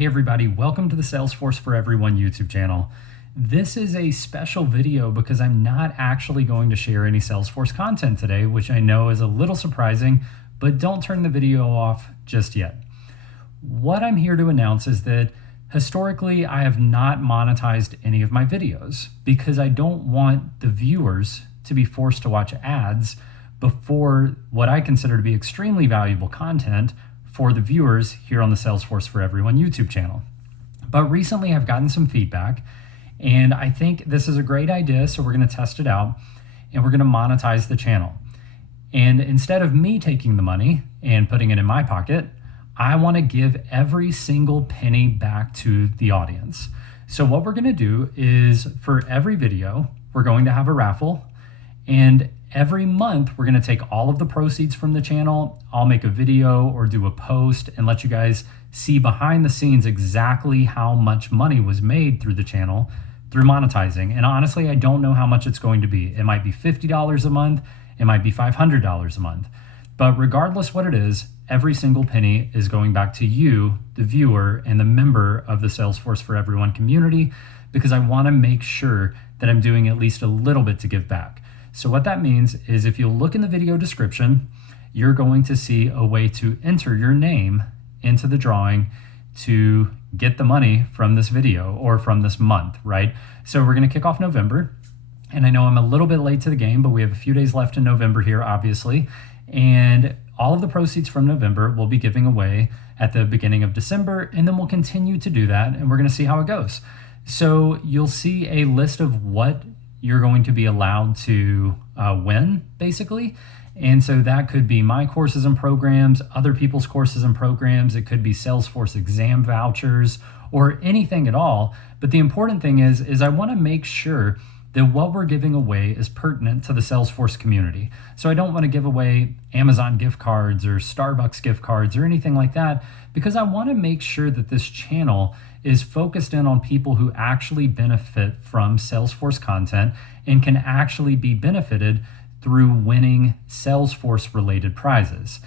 Hey everybody, welcome to the Salesforce for Everyone YouTube channel. This is a special video because I'm not actually going to share any Salesforce content today, which I know is a little surprising, but don't turn the video off just yet. What I'm here to announce is that historically I have not monetized any of my videos because I don't want the viewers to be forced to watch ads before what I consider to be extremely valuable content for the viewers here on the Salesforce for Everyone YouTube channel. But recently I've gotten some feedback and I think this is a great idea, so we're going to test it out and we're going to monetize the channel. And instead of me taking the money and putting it in my pocket, I want to give every single penny back to the audience. So what we're going to do is for every video, we're going to have a raffle, and every month, we're gonna take all of the proceeds from the channel. I'll make a video or do a post and let you guys see behind the scenes exactly how much money was made through the channel through monetizing. And honestly, I don't know how much it's going to be. It might be $50 a month, it might be $500 a month. But regardless what it is, every single penny is going back to you, the viewer, and the member of the Salesforce for Everyone community, because I wanna make sure that I'm doing at least a little bit to give back. So what that means is if you look in the video description, you're going to see a way to enter your name into the drawing to get the money from this video or from this month, right? So we're going to kick off November. And I know I'm a little bit late to the game, but we have a few days left in November here, obviously. And all of the proceeds from November we'll be giving away at the beginning of December, and then we'll continue to do that, and we're going to see how it goes. So you'll see a list of what you're going to be allowed to win, basically. And so that could be my courses and programs, other people's courses and programs. It could be Salesforce exam vouchers or anything at all. But the important thing is I want to make sure that what we're giving away is pertinent to the Salesforce community. So I don't want to give away Amazon gift cards or Starbucks gift cards or anything like that, because I want to make sure that this channel is focused in on people who actually benefit from Salesforce content and can actually be benefited through winning Salesforce related prizes.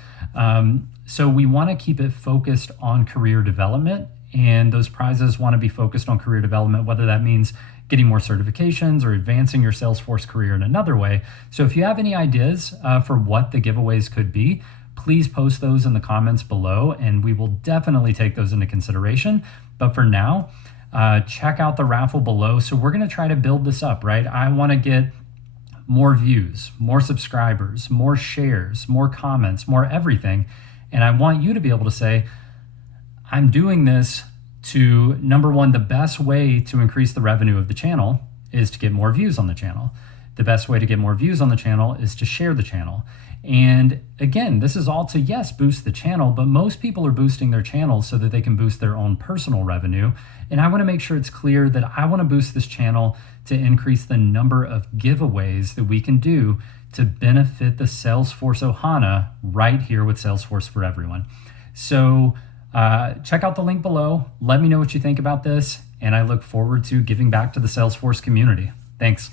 So we want to keep it focused on career development, and those prizes want to be focused on career development, whether that means getting more certifications or advancing your Salesforce career in another way. So if you have any ideas for what the giveaways could be, please post those in the comments below and we will definitely take those into consideration. But for now, check out the raffle below. So we're going to try to build this up, right? I want to get more views, more subscribers, more shares, more comments, more everything. And I want you to be able to say, I'm doing this to, number one, the best way to increase the revenue of the channel is to get more views on the channel. The best way to get more views on the channel is to share the channel. And again, this is all to, yes, boost the channel, but most people are boosting their channels so that they can boost their own personal revenue. And I want to make sure it's clear that I want to boost this channel to increase the number of giveaways that we can do to benefit the Salesforce Ohana right here with Salesforce for Everyone. So check out the link below. Let me know what you think about this. And I look forward to giving back to the Salesforce community. Thanks.